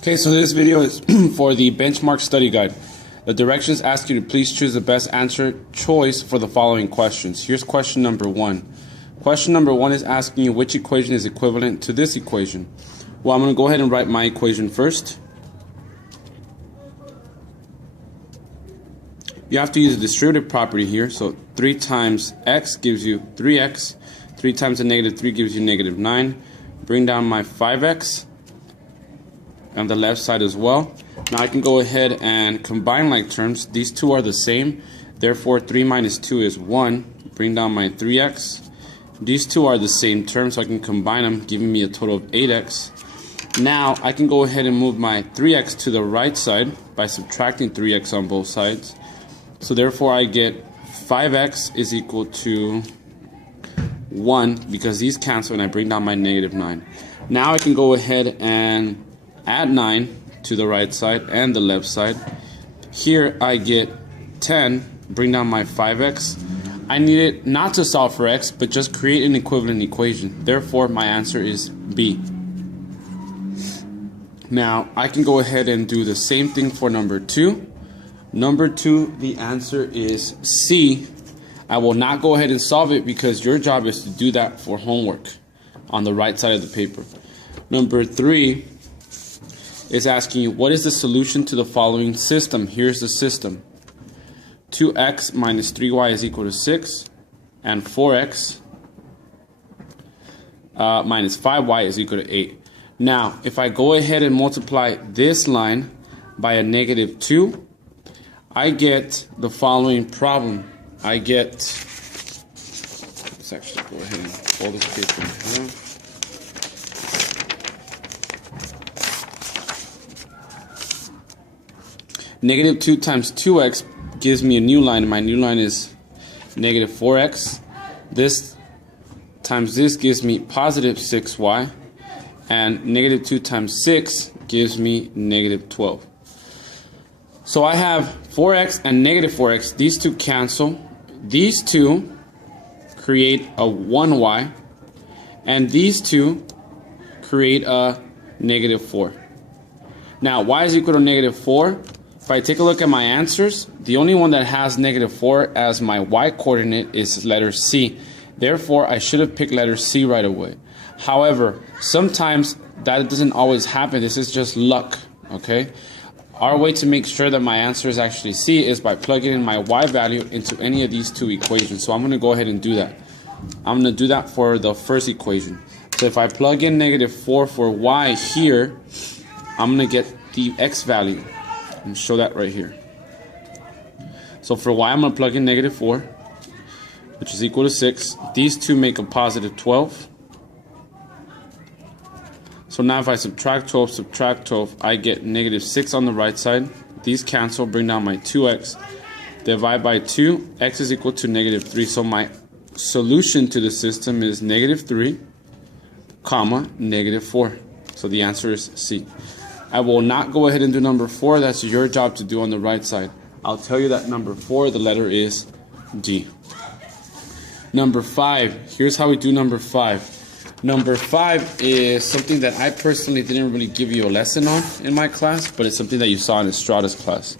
Okay, so this video is for the benchmark study guide. The directions ask you to please choose the best answer choice for the following questions. Here's question number 1. Question number 1 is asking you which equation is equivalent to this equation. Well, I'm going to go ahead and write my equation first. You have to use the distributive property here. So 3 times x gives you 3x. 3 times a negative 3 gives you negative 9. Bring down my 5x on the left side as well. Now I can go ahead and combine like terms. These two are the same. Therefore, 3 minus 2 is 1. Bring down my 3x. These two are the same term, so I can combine them, giving me a total of 8x. Now I can go ahead and move my 3x to the right side by subtracting 3x on both sides. So therefore I get 5x is equal to 1 because these cancel and I bring down my negative 9. Now I can go ahead and add 9 to the right side and the left side. Here I get 10, bring down my 5x. I need it not to solve for x, but just create an equivalent equation. Therefore, my answer is B. Now, I can go ahead and do the same thing for number 2. Number 2, the answer is C. I will not go ahead and solve it because your job is to do that for homework on the right side of the paper. Number 3 is asking you, what is the solution to the following system? Here's the system. 2x minus 3y is equal to 6, and 4x minus 5y is equal to 8. Now, if I go ahead and multiply this line by a negative 2, I get the following problem. I get, let's actually go ahead and fold this paper in half. Negative 2 times 2x gives me a new line. My new line is negative 4x. This times this gives me positive 6y. And negative 2 times 6 gives me negative 12. So I have 4x and negative 4x. These two cancel. These two create a 1y. And these two create a negative 4. Now, y is equal to negative 4. If I take a look at my answers, the only one that has negative 4 as my y coordinate is letter C. Therefore, I should have picked letter C right away. However, sometimes that doesn't always happen. This is just luck, okay? Our way to make sure that my answer is actually C is by plugging in my y value into any of these two equations. So I'm going to go ahead and do that. I'm going to do that for the first equation. So if I plug in negative 4 for y here, I'm going to get the x value. And show that right here. So for y, I'm going to plug in negative 4, which is equal to 6. These two make a positive 12. So now if I subtract 12, I get negative 6 on the right side. These cancel, bring down my 2x. Divide by 2, x is equal to negative 3. So my solution to the system is negative 3, comma, negative 4. So the answer is C. I will not go ahead and do number 4. That's your job to do on the right side. I'll tell you that number 4, the letter is D. Number 5. Here's how we do number 5. Number 5 is something that I personally didn't really give you a lesson on in my class, but it's something that you saw in Estrada's class.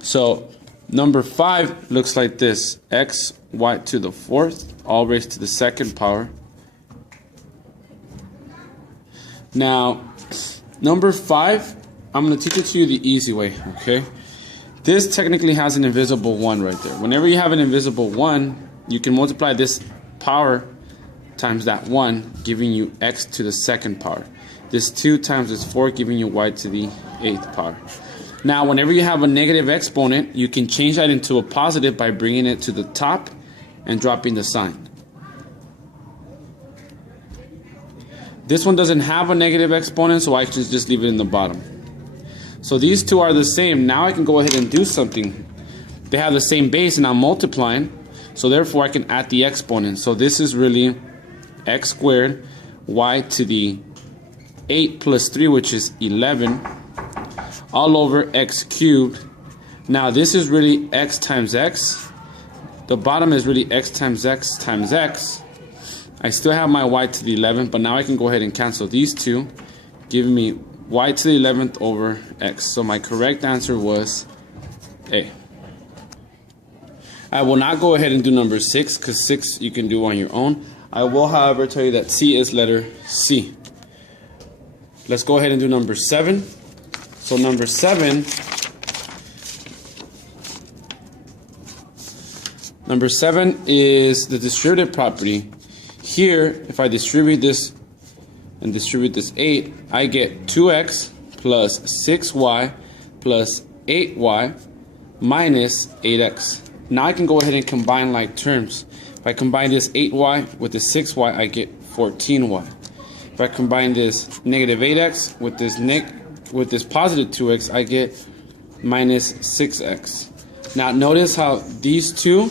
So number 5 looks like this. X, y to the 4th, all raised to the 2nd power. Now, number 5, I'm going to teach it to you the easy way, okay? This technically has an invisible 1 right there. Whenever you have an invisible 1, you can multiply this power times that 1, giving you x to the 2nd power. This 2 times this 4, giving you y to the 8th power. Now, whenever you have a negative exponent, you can change that into a positive by bringing it to the top and dropping the sign. This one doesn't have a negative exponent, so I can just leave it in the bottom. So these two are the same. Now I can go ahead and do something. They have the same base and I'm multiplying, so therefore I can add the exponent. So this is really x squared, y to the 8 plus 3, which is 11, all over x cubed. Now this is really x times x. The bottom is really x times x times x. I still have my y to the 11, but now I can go ahead and cancel these two, giving me y to the 11th over x. So my correct answer was A. I will not go ahead and do number 6 because 6 you can do on your own. I will, however, tell you that C is letter C. Let's go ahead and do number 7. So number 7, is the distributive property. Here, if I distribute this and distribute this 8, I get 2x plus 6y plus 8y minus 8x. Now I can go ahead and combine like terms. If I combine this 8y with the 6y, I get 14y. If I combine this negative 8x with this positive 2x, I get minus 6x. Now notice how these two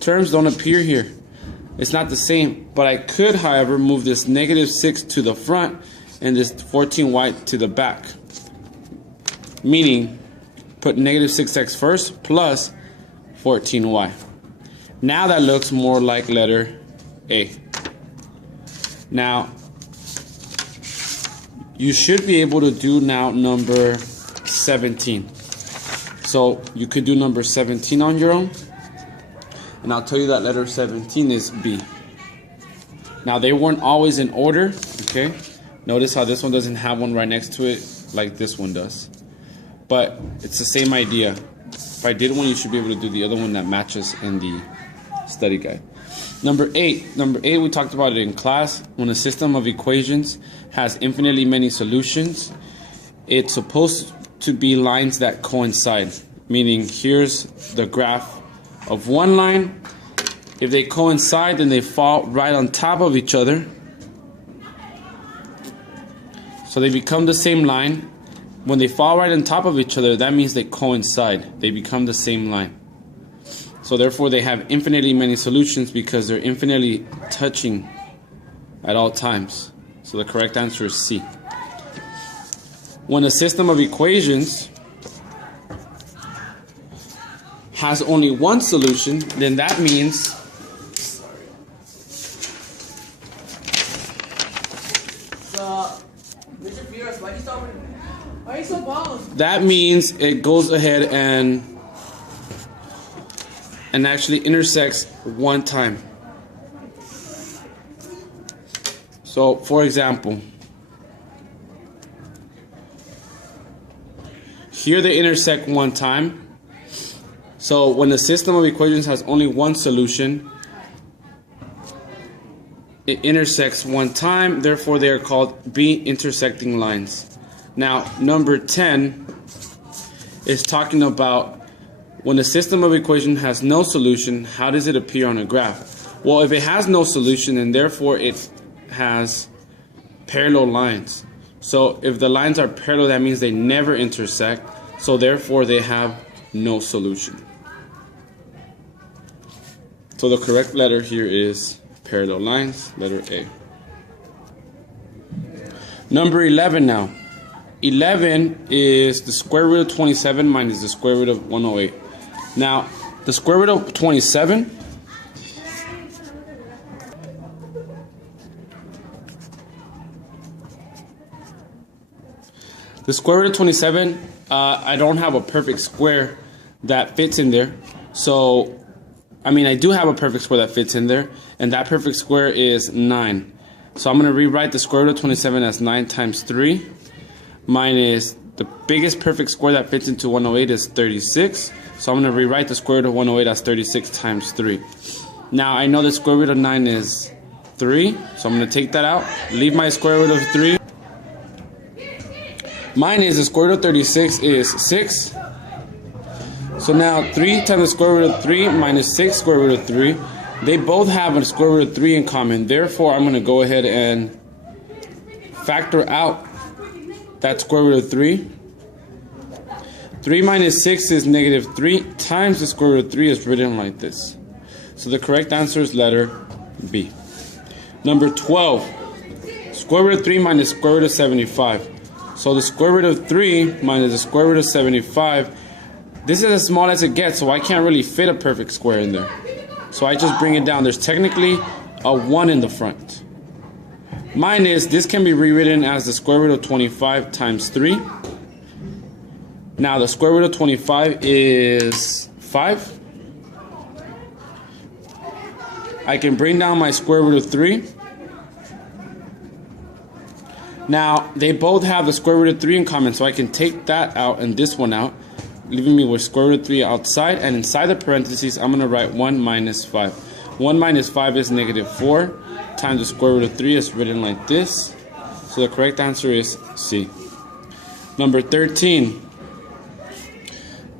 terms don't appear here. It's not the same, but I could, however, move this negative 6 to the front and this 14y to the back. Meaning, put negative 6x first plus 14y. Now that looks more like letter A. Now, you should be able to do now number 17. So you could do number 17 on your own. And I'll tell you that letter 17 is B. Now they weren't always in order, okay? Notice how this one doesn't have one right next to it like this one does. But it's the same idea. If I did one, you should be able to do the other one that matches in the study guide. Number 8, we talked about it in class. When a system of equations has infinitely many solutions, it's supposed to be lines that coincide. Meaning here's the graph of one line. If they coincide, then they fall right on top of each other. So they become the same line. When they fall right on top of each other, that means they coincide. They become the same line. So therefore they have infinitely many solutions because they're infinitely touching at all times. So the correct answer is C. When a system of equations has only one solution, then that means it goes ahead and actually intersects one time. So for example, here they intersect one time. So when the system of equations has only one solution, it intersects one time, therefore they are called B intersecting lines. Now number 10 is talking about when the system of equation has no solution, how does it appear on a graph? Well, if it has no solution, then therefore it has parallel lines. So if the lines are parallel, that means they never intersect, so therefore they have no solution. So the correct letter here is parallel lines, letter A. Number 11 now. 11 is the square root of 27 minus the square root of 108. Now, the square root of 27 I don't have a perfect square that fits in there. So, I do have a perfect square that fits in there, and that perfect square is 9. So I'm going to rewrite the square root of 27 as 9 times 3 minus the biggest perfect square that fits into 108 is 36. So I'm going to rewrite the square root of 108 as 36 times 3. Now I know the square root of 9 is 3, so I'm going to take that out, leave my square root of 3. Minus the square root of 36 is 6. So now 3 times the square root of 3 minus 6 square root of 3, they both have a square root of 3 in common. Therefore, I'm going to go ahead and factor out that square root of 3. 3 minus 6 is negative 3 times the square root of 3 is written like this. So the correct answer is letter B. Number 12, square root of 3 minus square root of 75. So the square root of 3 minus the square root of 75, this is as small as it gets, so I can't really fit a perfect square in there. So I just bring it down. There's technically a 1 in the front. minus, this can be rewritten as the square root of 25 times 3. Now the square root of 25 is 5. I can bring down my square root of 3. Now they both have the square root of 3 in common, so I can take that out and this one out, leaving me with square root of 3 outside, and inside the parentheses I'm going to write 1 minus 5. 1 minus 5 is negative 4 times the square root of 3 is written like this. So the correct answer is C. Number 13.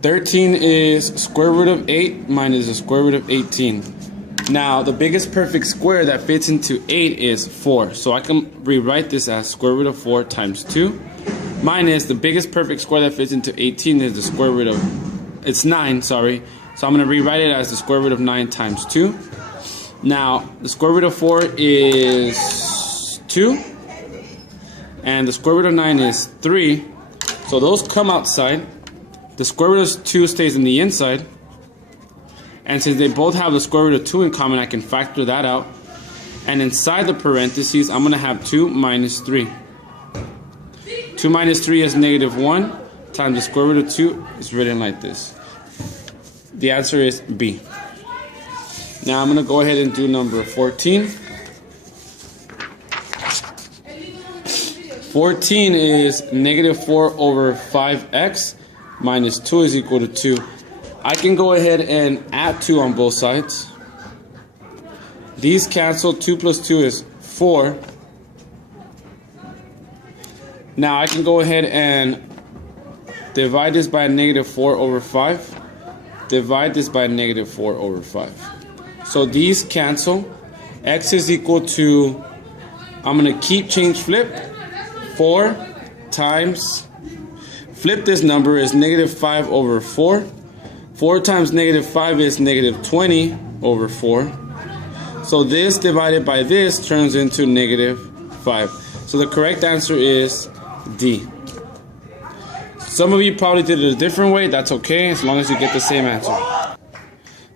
13 is square root of 8 minus the square root of 18. Now the biggest perfect square that fits into 8 is 4. So I can rewrite this as square root of 4 times 2 minus the biggest perfect square that fits into 18 is the square root of, it's 9, sorry. So I'm going to rewrite it as the square root of 9 times 2. Now the square root of 4 is 2 and the square root of 9 is 3. So those come outside. The square root of 2 stays in the inside. And since they both have the square root of 2 in common, I can factor that out. And inside the parentheses, I'm going to have 2 minus 3. 2 minus 3 is negative 1 times the square root of 2 is written like this. The answer is B. Now I'm going to go ahead and do number 14. 14 is negative 4 over 5x minus 2 is equal to 2. I can go ahead and add 2 on both sides. These cancel. 2 plus 2 is 4. Now I can go ahead and divide this by negative 4 over 5. Divide this by negative 4 over 5. So these cancel. X is equal to, I'm going to keep, change, flip. 4 times, flip this number is negative 5 over 4. 4 times negative 5 is negative 20 over 4. So this divided by this turns into negative 5. So the correct answer is D. Some of you probably did it a different way. That's okay, as long as you get the same answer.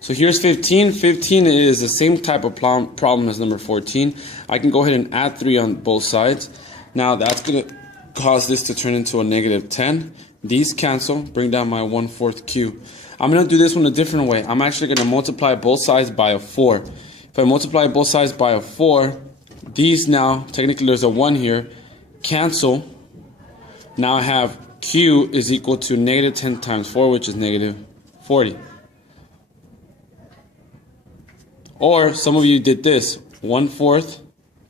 So here's 15. 15 is the same type of problem as number 14. I can go ahead and add 3 on both sides. Now that's going to cause this to turn into a negative 10. These cancel. Bring down my 1/4 cube. I'm going to do this one a different way. I'm actually going to multiply both sides by a 4. If I multiply both sides by a 4, these now, technically there's a 1 here, cancel. Now I have Q is equal to negative 10 times 4, which is negative 40. Or some of you did this. 1/4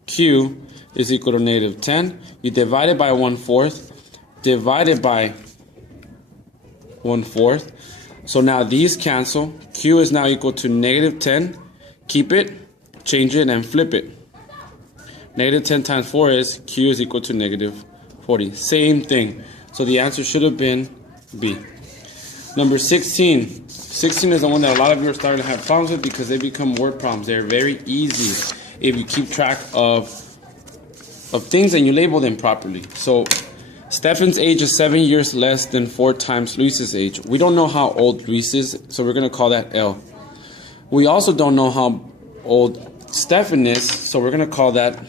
Q is equal to negative 10. You divide it by 1/4, divided by 1/4. So now these cancel. Q is now equal to negative 10. Keep it, change it, and flip it. Negative 10 times 4 is Q is equal to negative 40. Same thing. So the answer should have been B. Number 16. 16 is the one that a lot of you are starting to have problems with because they become word problems. They're very easy if you keep track of things and you label them properly. So Stefan's age is 7 years less than 4 times Luis's age. We don't know how old Luis is, so we're going to call that L. We also don't know how old Stefan is, so we're going to call that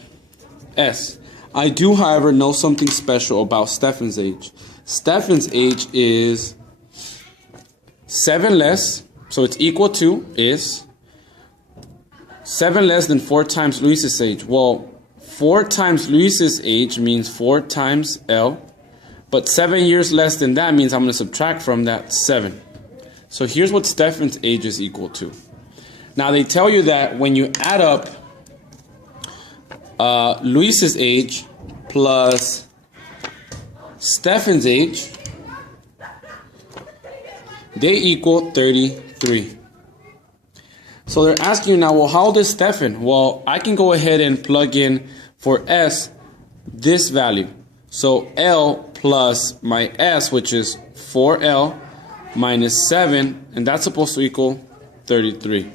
S. I do, however, know something special about Stefan's age. Stefan's age is 7 less, so it's equal to, is 7 less than 4 times Luis's age. Well, 4 times Luis's age means 4 times L. But 7 years less than that means I'm going to subtract from that 7. So here's what Stefan's age is equal to. Now they tell you that when you add up Luis's age plus Stefan's age, they equal 33. So they're asking you now, well, how old is Stefan? Well, I can go ahead and plug in for S this value. So L plus my S, which is 4L minus 7, and that's supposed to equal 33.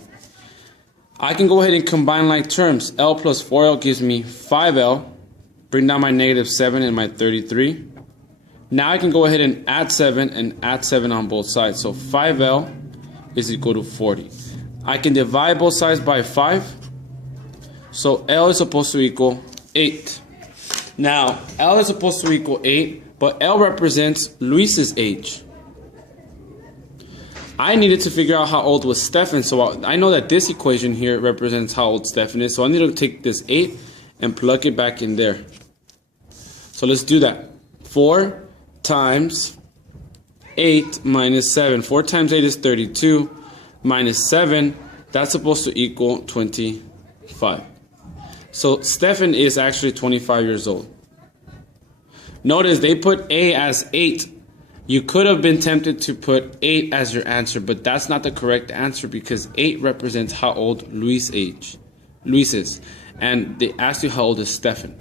I can go ahead and combine like terms. L plus 4L gives me 5L. Bring down my negative 7 and my 33. Now I can go ahead and add 7 and add 7 on both sides. So 5L is equal to 40. I can divide both sides by 5. So L is supposed to equal 8. Now, L is supposed to equal 8, but L represents Luis's age. I needed to figure out how old was Stefan, so I know that this equation here represents how old Stefan is, so I need to take this 8 and plug it back in there. So let's do that. 4 times 8 minus 7. 4 times 8 is 32, minus 7, that's supposed to equal 25. So Stefan is actually 25 years old. Notice they put A as 8. You could have been tempted to put 8 as your answer, but that's not the correct answer because 8 represents how old Luis is. And they asked you how old is Stefan.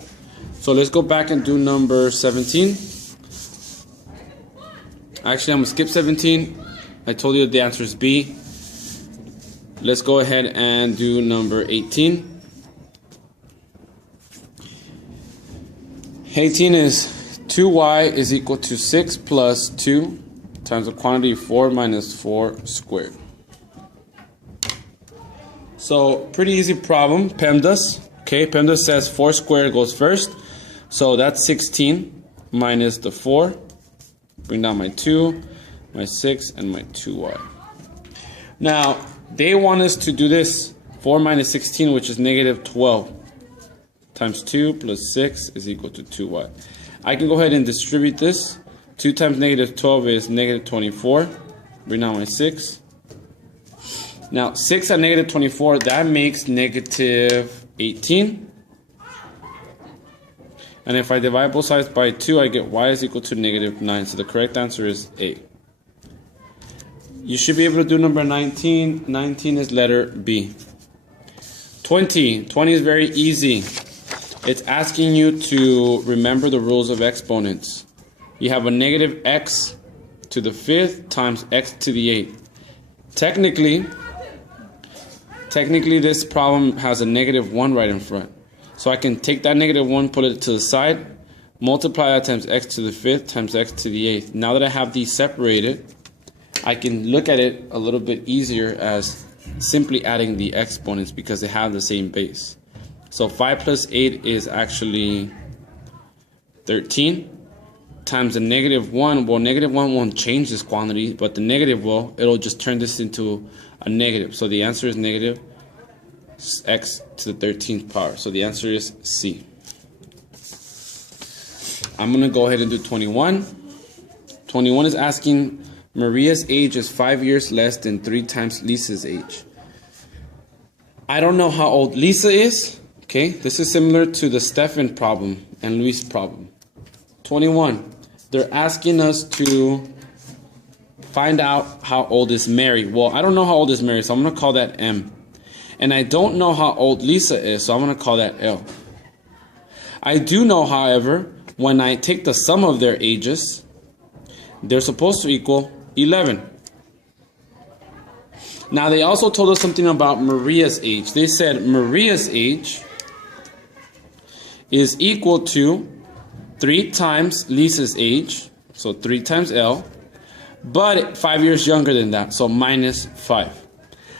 So let's go back and do number 17. Actually, I'm going to skip 17. I told you the answer is B. Let's go ahead and do number 18. 18 is 2y is equal to 6 plus 2 times the quantity 4 minus 4 squared. So, pretty easy problem. PEMDAS. Okay, PEMDAS says 4 squared goes first. So that's 16 minus the 4. Bring down my 2, my 6, and my 2y. Now, they want us to do this. 4 minus 16, which is negative 12. Times 2 plus 6 is equal to 2y. I can go ahead and distribute this. 2 times negative 12 is negative 24. Bring down my 6. Now, 6 at negative 24, that makes negative 18. And if I divide both sides by 2, I get y is equal to negative 9. So the correct answer is A. You should be able to do number 19. 19 is letter B. 20. 20 is very easy. It's asking you to remember the rules of exponents. You have a negative x to the 5th times x to the 8th. Technically, this problem has a negative 1 right in front. So I can take that negative 1, put it to the side, multiply that times x to the 5th times x to the 8th. Now that I have these separated, I can look at it a little bit easier as simply adding the exponents because they have the same base. So 5 plus 8 is actually 13 times the negative 1. Well, negative 1 won't change this quantity, but the negative will. It'll just turn this into a negative. So the answer is negative x to the 13th power. So the answer is C. I'm going to go ahead and do 21. 21 is asking Maria's age is 5 years less than 3 times Lisa's age. I don't know how old Lisa is. Okay, this is similar to the Stefan problem and Luis problem. 21. They're asking us to find out how old is Mary. Well, I don't know how old is Mary, so I'm going to call that M. And I don't know how old Lisa is, so I'm going to call that L. I do know, however, when I take the sum of their ages, they're supposed to equal 11. Now, they also told us something about Maria's age. They said Maria's age is equal to 3 times Lisa's age, so 3 times L, but 5 years younger than that, so minus 5.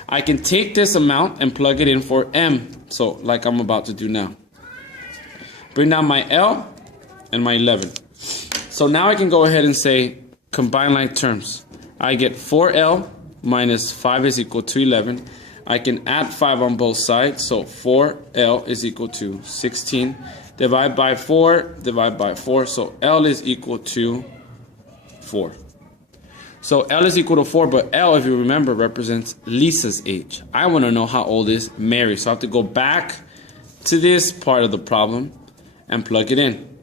I can take this amount and plug it in for M, so like I'm about to do now. Bring down my L and my 11. So now I can go ahead and say combine like terms. I get 4L minus 5 is equal to 11. I can add 5 on both sides, so 4L is equal to 16. Divide by 4, so L is equal to 4. So L is equal to 4, but L, if you remember, represents Lisa's age. I want to know how old is Mary, so I have to go back to this part of the problem and plug it in.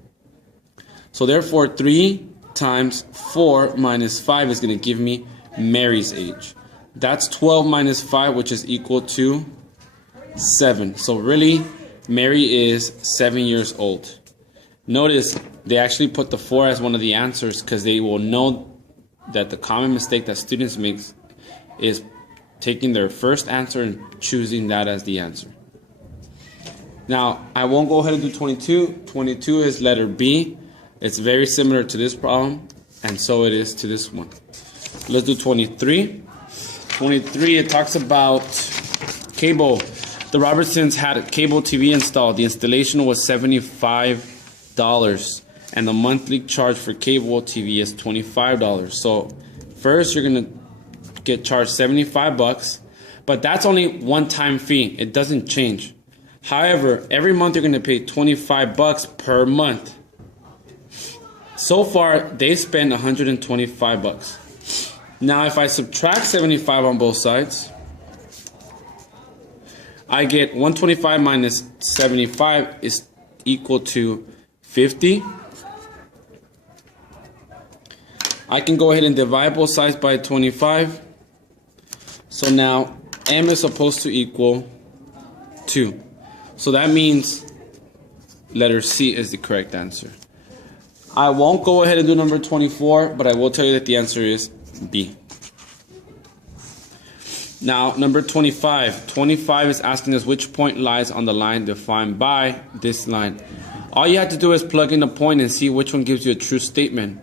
So therefore, 3 times 4 minus 5 is going to give me Mary's age. That's 12 minus 5, which is equal to 7. So really, Mary is 7 years old. Notice they actually put the 4 as one of the answers because they will know that the common mistake that students make is taking their first answer and choosing that as the answer. Now, I won't go ahead and do 22. 22 is letter B. It's very similar to this problem, and so it is to this one. Let's do 23. 23, it talks about cable. The Robertsons had cable TV installed. The installation was $75, and the monthly charge for cable TV is $25. So first you're gonna get charged $75, but that's only one-time fee. It doesn't change. However, every month you're gonna pay $25 per month. So far, they spend $125. Now, if I subtract 75 on both sides, I get 125 minus 75 is equal to 50. I can go ahead and divide both sides by 25. So now M is supposed to equal 2. So that means letter C is the correct answer. I won't go ahead and do number 24, but I will tell you that the answer is B. Now, number 25. 25 is asking us which point lies on the line defined by this line. All you have to do is plug in a point and see which one gives you a true statement.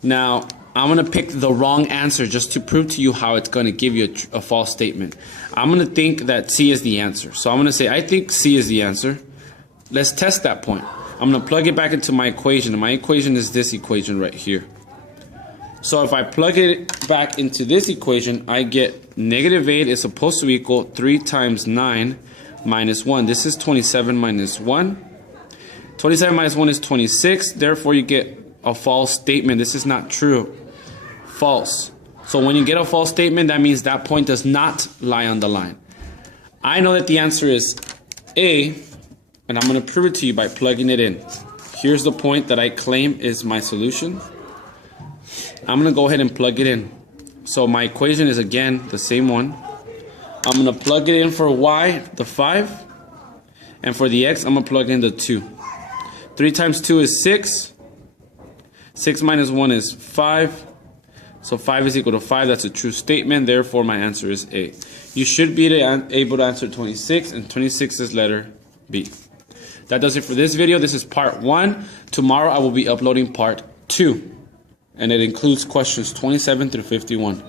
Now, I'm going to pick the wrong answer just to prove to you how it's going to give you a false statement. I'm going to think that C is the answer. So I'm going to say, I think C is the answer. Let's test that point. I'm going to plug it back into my equation. And my equation is this equation right here. So if I plug it back into this equation, I get negative 8 is supposed to equal 3 times 9 minus 1. This is 27 minus 1. 27 minus 1 is 26. Therefore, you get a false statement. This is not true. False. So when you get a false statement, that means that point does not lie on the line. I know that the answer is A, and I'm going to prove it to you by plugging it in. Here's the point that I claim is my solution. I'm going to go ahead and plug it in. So my equation is again the same one. I'm going to plug it in for y, the 5. And for the x, I'm going to plug in the 2. 3 times 2 is 6. 6 minus 1 is 5. So 5 is equal to 5. That's a true statement. Therefore, my answer is A. You should be able to answer 26. And 26 is letter B. That does it for this video. This is part 1. Tomorrow, I will be uploading part 2. And it includes questions 27 through 51.